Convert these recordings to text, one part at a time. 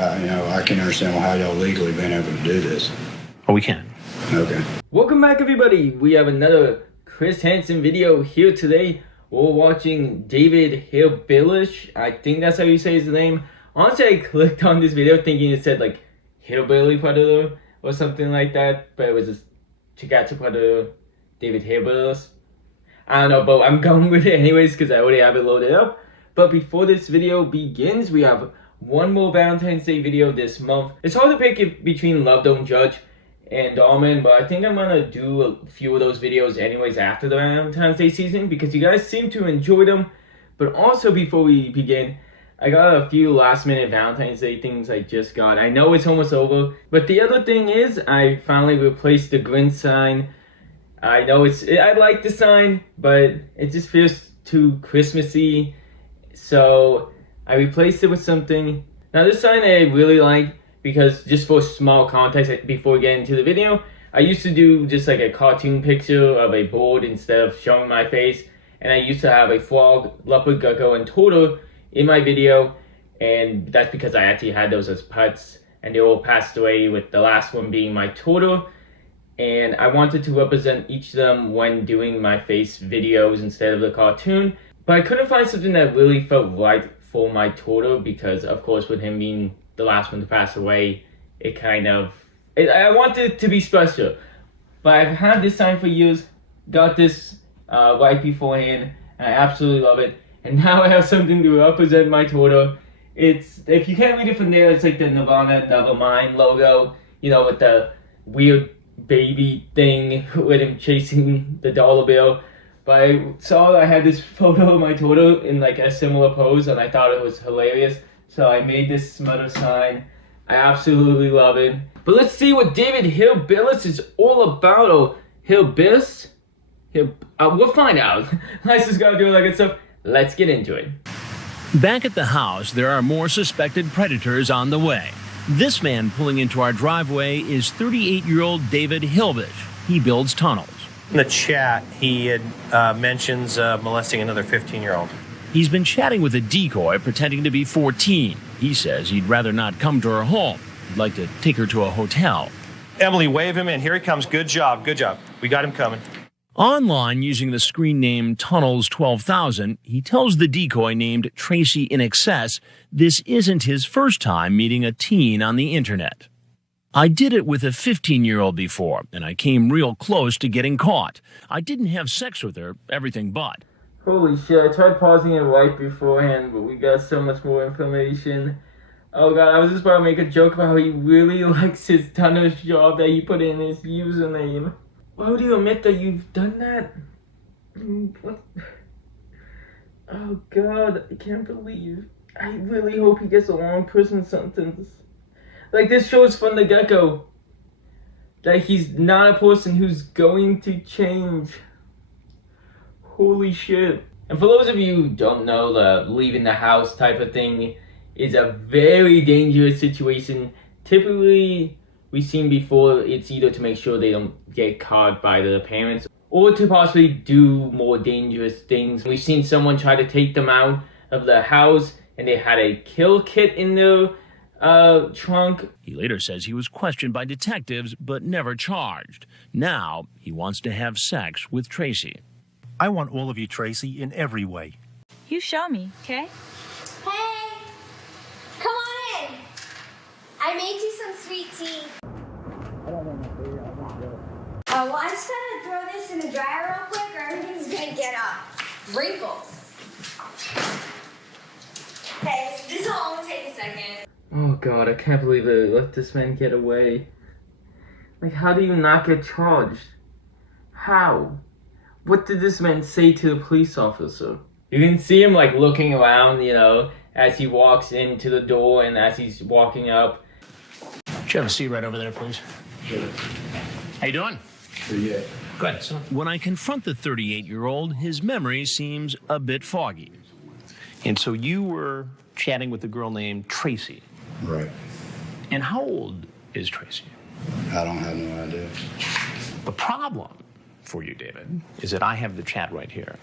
I can understand how y'all legally been able to do this. Oh, we can. Okay. Welcome back, everybody. We have another Chris Hansen video here today. We're watching David Hillbillish. I think that's how you say his name. Honestly, I clicked on this video thinking it said like Hillbilly Predator or something like that, but it was just Chikatsu Predator, David Hillbillish. I don't know, but I'm going with it anyways because I already have it loaded up. But before this video begins, we have one more Valentine's Day video this month. It's hard to pick between Love Don't Judge and Almond, but I think I'm gonna do a few of those videos anyways after the Valentine's Day season because you guys seem to enjoy them. But also, before we begin, I got a few last minute Valentine's Day things I just got. I know it's almost over, but the other thing is I finally replaced the Grinch sign. I know I like the sign, but it just feels too Christmassy, so I replaced it with something. Now this sign I really like because, just for small context before we get into the video, I used to do just like a cartoon picture of a bird instead of showing my face, and I used to have a frog, leopard, gecko, and turtle in my video, and that's because I actually had those as pets, and they all passed away, with the last one being my turtle, and I wanted to represent each of them when doing my face videos instead of the cartoon, but I couldn't find something that really felt right for my turtle because, of course, with him being the last one to pass away, I wanted it to be special. But I've had this sign for years, got this right beforehand, and I absolutely love it. And now I have something to represent my turtle. If you can't read it from there, it's like the Nirvana Nevermind logo, with the weird baby thing with him chasing the dollar bill. But I saw I had this photo of my turtle in like a similar pose, and I thought it was hilarious. So I made this smother sign. I absolutely love it. But let's see what David Hillbillish is all about. Or Hillbillish? We'll find out. Let's just gotta do it like it's stuff. Let's get into it. Back at the house, there are more suspected predators on the way. This man pulling into our driveway is 38-year-old David Hillbillish. He builds tunnels. In the chat, he had mentions molesting another 15-year-old. He's been chatting with a decoy pretending to be 14. He says he'd rather not come to her home. He'd like to take her to a hotel. Emily, wave him in. Here he comes. Good job. Good job. We got him coming. Online, using the screen name Tunnels 12,000, he tells the decoy named Tracy in Excess this isn't his first time meeting a teen on the internet. I did it with a 15-year-old before, and I came real close to getting caught. I didn't have sex with her, everything but. Holy shit, I tried pausing it right beforehand, but we got so much more information. Oh god, I was just about to make a joke about how he really likes his tunnel job that he put in his username. Why would you admit that you've done that? What? Oh god, I can't believe. I really hope he gets a long prison sentence. Like, this shows from the get-go that he's not a person who's going to change. Holy shit. And for those of you who don't know, the leaving the house type of thing is a very dangerous situation. Typically, we've seen before, it's either to make sure they don't get caught by the parents or to possibly do more dangerous things. We've seen someone try to take them out of the house and they had a kill kit in their trunk. He later says he was questioned by detectives but never charged. Now he wants to have sex with Tracy. I want all of you, Tracy, in every way. You show me, okay? Hey! Come on in! I made you some sweet tea. Oh, well, I'm just gonna throw this in the dryer real quick or everything's gonna get wrinkled. Okay, this will only take a second. Oh god, I can't believe they let this man get away. Like, how do you not get charged? How? What did this man say to the police officer? You can see him like looking around, as he walks into the door and as he's walking up. Should you have a seat right over there, please? Sure. How you doing? Pretty good. Go ahead, son. When I confront the 38-year-old, his memory seems a bit foggy. And so you were chatting with a girl named Tracy. Right. And how old is Tracy? I don't have no idea. The problem for you, David, is that I have the chat right here.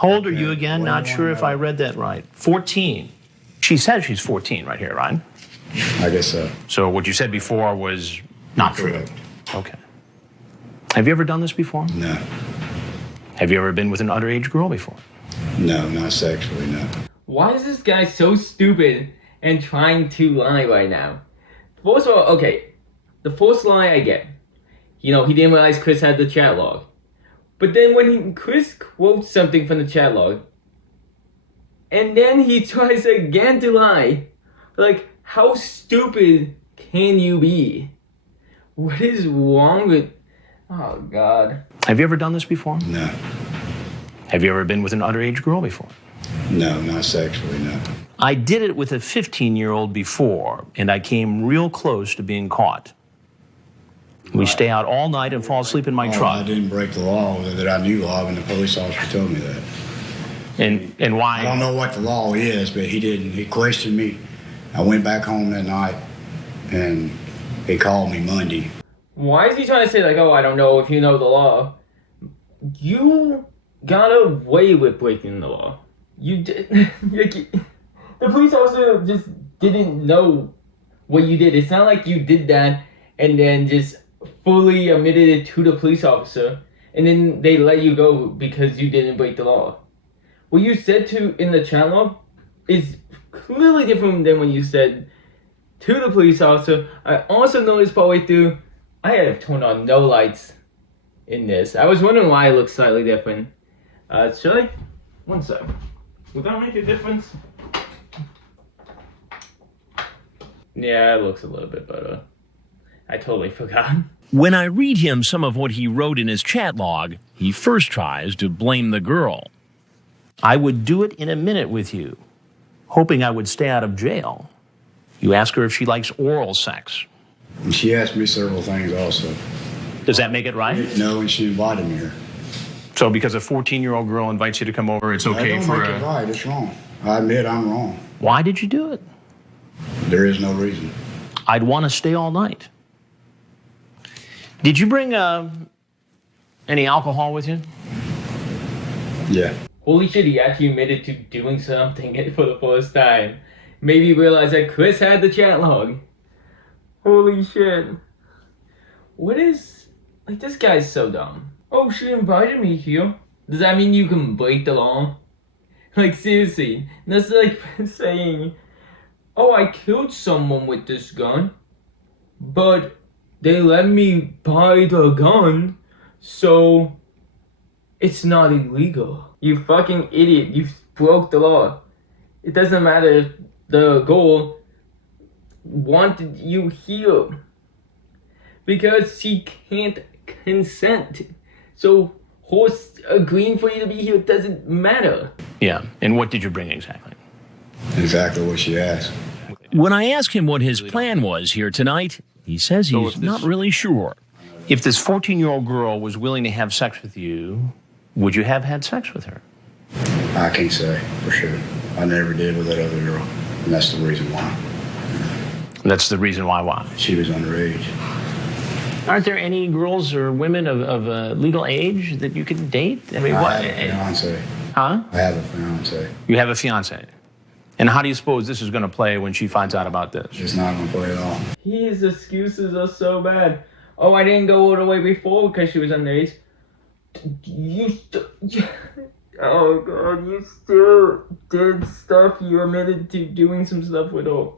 How old are you again? Not sure if I read that right. 14. She says she's 14 right here, right? I guess so. So what you said before was not true. Correct. Okay. Have you ever done this before? No. Have you ever been with an underage girl before? No, not sexually, no. Why is this guy so stupid and trying to lie right now? First of all, okay, the first lie I get. You know, he didn't realize Chris had the chat log. But then when Chris quotes something from the chat log, and then he tries again to lie. Like, how stupid can you be? What is wrong with... Oh, God. Have you ever done this before? No. Have you ever been with an underage girl before? No, not sexually, no. I did it with a 15-year-old before, and I came real close to being caught. We stay out all night and fall asleep in my I truck. didn't break the law that I knew of, and the police officer told me that. And why? I don't know what the law is, but he didn't. He questioned me. I went back home that night, and he called me Monday. Why is he trying to say, like, oh, I don't know if you know the law? You got away with breaking the law. You did. The police officer just didn't know what you did. It's not like you did that and then just fully admitted it to the police officer, and then they let you go because you didn't break the law. What you said in the chat log is clearly different than what you said to the police officer. I also noticed partway through, I have turned on no lights in this. I was wondering why it looks slightly different. Should I? One sec. Would that make a difference? Yeah, it looks a little bit better. I totally forgot. When I read him some of what he wrote in his chat log, he first tries to blame the girl. I would do it in a minute with you, hoping I would stay out of jail. You ask her if she likes oral sex. And she asked me several things also. Does that make it right? No, and she invited me here. So because a 14-year-old girl invites you to come over, it's okay I don't for make it right. It's wrong. I admit I'm wrong. Why did you do it? There is no reason. I'd want to stay all night. Did you bring any alcohol with you? Yeah. Holy shit, he actually admitted to doing something for the first time. Maybe realized that Chris had the chat log. Holy shit. What is... Like, this guy's so dumb. Oh, she invited me here. Does that mean you can break the law? Like, seriously. That's like saying, oh, I killed someone with this gun, but they let me buy the gun, so it's not illegal. You fucking idiot. You broke the law. It doesn't matter if the girl wanted you here, because she can't consent. So her agreeing for you to be here doesn't matter. Yeah. And what did you bring exactly? Exactly what she asked. When I ask him what his plan was here tonight, he says he's not really sure. If this 14-year-old girl was willing to have sex with you, would you have had sex with her? I can't say for sure. I never did with that other girl, and that's the reason why. That's the reason why. She was underage. Aren't there any girls or women of legal age that you could date? I mean, what? I have a fiance. Huh? I have a fiance. You have a fiance. And how do you suppose this is going to play when she finds out about this? It's not going to play at all. His excuses are so bad. Oh, I didn't go all the way before because she was underage. Oh god, you still did stuff. You admitted to doing some stuff with her.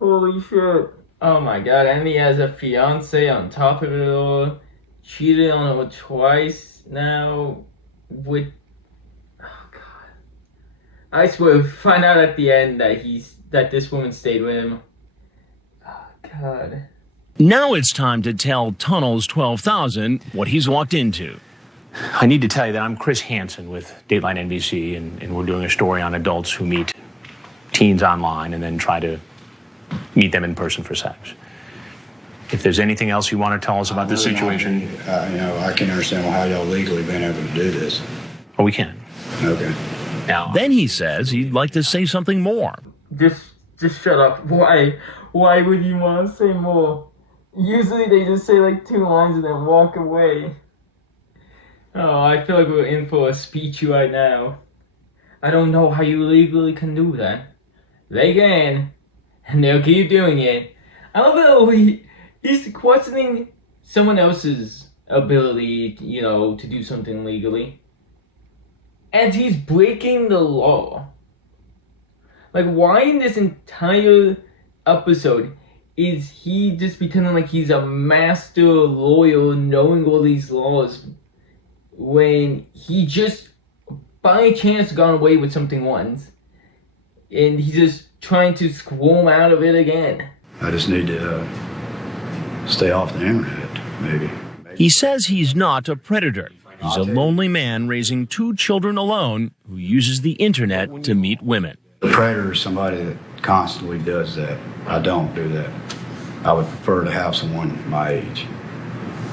Holy shit. Oh my god, and he has a fiance on top of it all. Cheated on her twice now with... Oh god. I swear, find out at the end that this woman stayed with him. Oh god. Now it's time to tell Tunnels 12,000 what he's walked into. I need to tell you that I'm Chris Hansen with Dateline NBC, and we're doing a story on adults who meet teens online and then try to meet them in person for sex. If there's anything else you want to tell us about this situation... I can't understand how y'all legally been able to do this. Oh, we can. Okay. Now, Then he says he'd like to say something more. Just shut up. Why? Why would you want to say more? Usually they just say like 2 lines and then walk away. Oh, I feel like we're in for a speech right now. I don't know how you legally can do that. They can, and they'll keep doing it. I love how he's questioning someone else's ability, you know, to do something legally. And he's breaking the law. Like, why in this entire episode is he just pretending like he's a master lawyer knowing all these laws when he just by chance got away with something once and he's just trying to squirm out of it again? I just need to stay off the internet, maybe. He says he's not a predator. He's a lonely man raising 2 children alone who uses the internet to meet women. A predator is somebody that constantly does that. I don't do that. I would prefer to have someone my age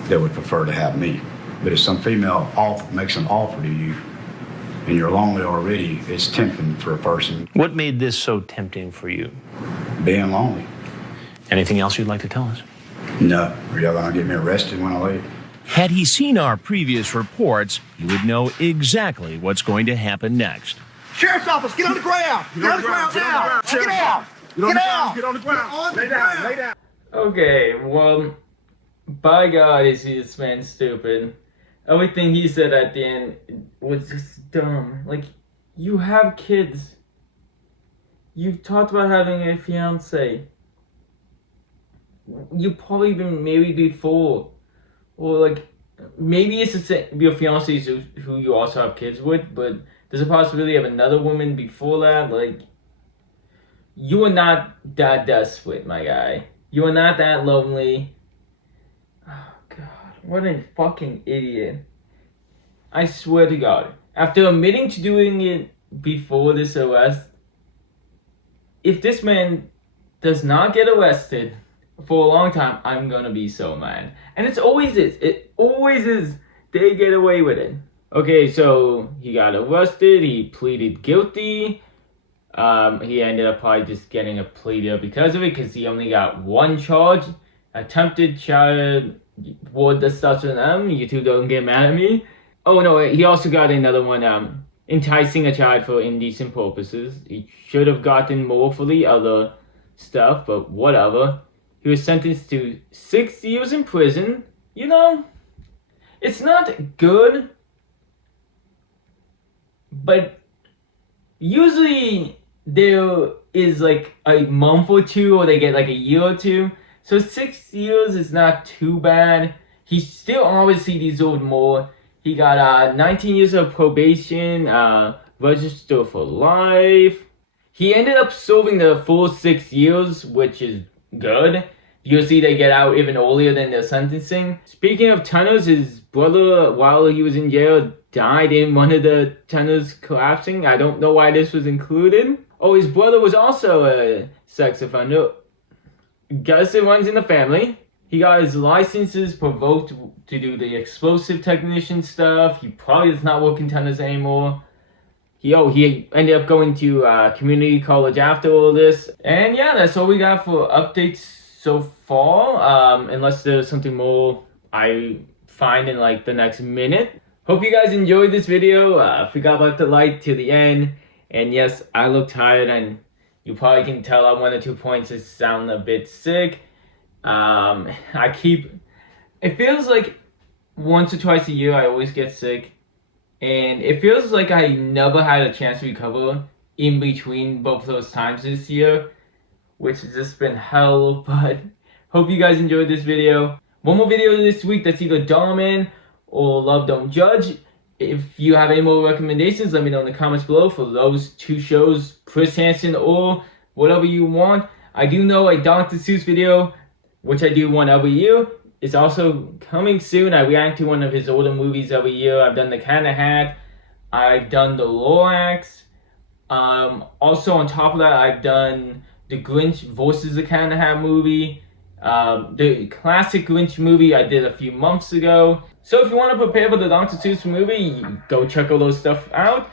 that would prefer to have me. But if some female makes an offer to you and you're lonely already, it's tempting for a person. What made this so tempting for you? Being lonely. Anything else you'd like to tell us? No. Are y'all going to get me arrested when I leave? Had he seen our previous reports, he would know exactly what's going to happen next. Sheriff's office, get on the ground! Get on the ground now! Get out! Get out! Get on the ground! Lay down! Lay down! Okay, well, by God, is this man stupid. Everything he said at the end was just dumb. Like, you have kids. You've talked about having a fiance. You've probably been married before. Or, like, maybe it's your fiance who you also have kids with, but there's a possibility of another woman before that. Like, you are not that desperate, my guy. You are not that lonely. Oh, God. What a fucking idiot. I swear to God. After admitting to doing it before this arrest, if this man does not get arrested for a long time, I'm gonna be so mad. And it always is. It always is. They get away with it. Okay, so he got arrested. He pleaded guilty. He ended up probably just getting a plea deal because of it, because he only got one charge. Attempted child, what that starts with M. YouTube don't get mad at me. Oh no, he also got another one, enticing a child for indecent purposes. He should have gotten more for the other stuff, but whatever. He was sentenced to 6 years in prison. You know, it's not good, but usually there is like a month or two, or they get like a year or two. So 6 years is not too bad. He still obviously deserved more. He got 19 years of probation, registered for life. He ended up serving the full 6 years, which is good. Usually they get out even earlier than their sentencing. Speaking of tunnels, his brother, while he was in jail, died in one of the tunnels collapsing. I don't know why this was included. Oh, his brother was also a sex offender. Guess it runs in the family. He got his licenses revoked to do the explosive technician stuff. He probably does not work in tunnels anymore. He ended up going to community college after all this. And yeah, that's all we got for updates so far. Unless there's something more I find in like the next minute. Hope you guys enjoyed this video. Forgot about the light till the end. And yes, I look tired, and you probably can tell at 1 or 2 points I sound a bit sick. It feels like once or twice a year I always get sick. And it feels like I never had a chance to recover in between both those times this year, which has just been hell. But hope you guys enjoyed this video. One more video this week that's either Dollman or Love Don't Judge. If you have any more recommendations, let me know in the comments below for those 2 shows, Chris Hansen or whatever you want. I do know a Dr. Seuss video, which I do one every year, is also coming soon. I react to one of his older movies every year. I've done The Cat in the Hat. I've done The Lorax. Also on top of that, I've done The Grinch versus The Cat in the Hat movie. The classic Grinch movie I did a few months ago. So if you want to prepare for the Dr. Seuss movie, go check all those stuff out.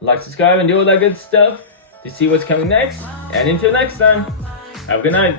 Like, subscribe, and do all that good stuff to see what's coming next. And until next time, have a good night.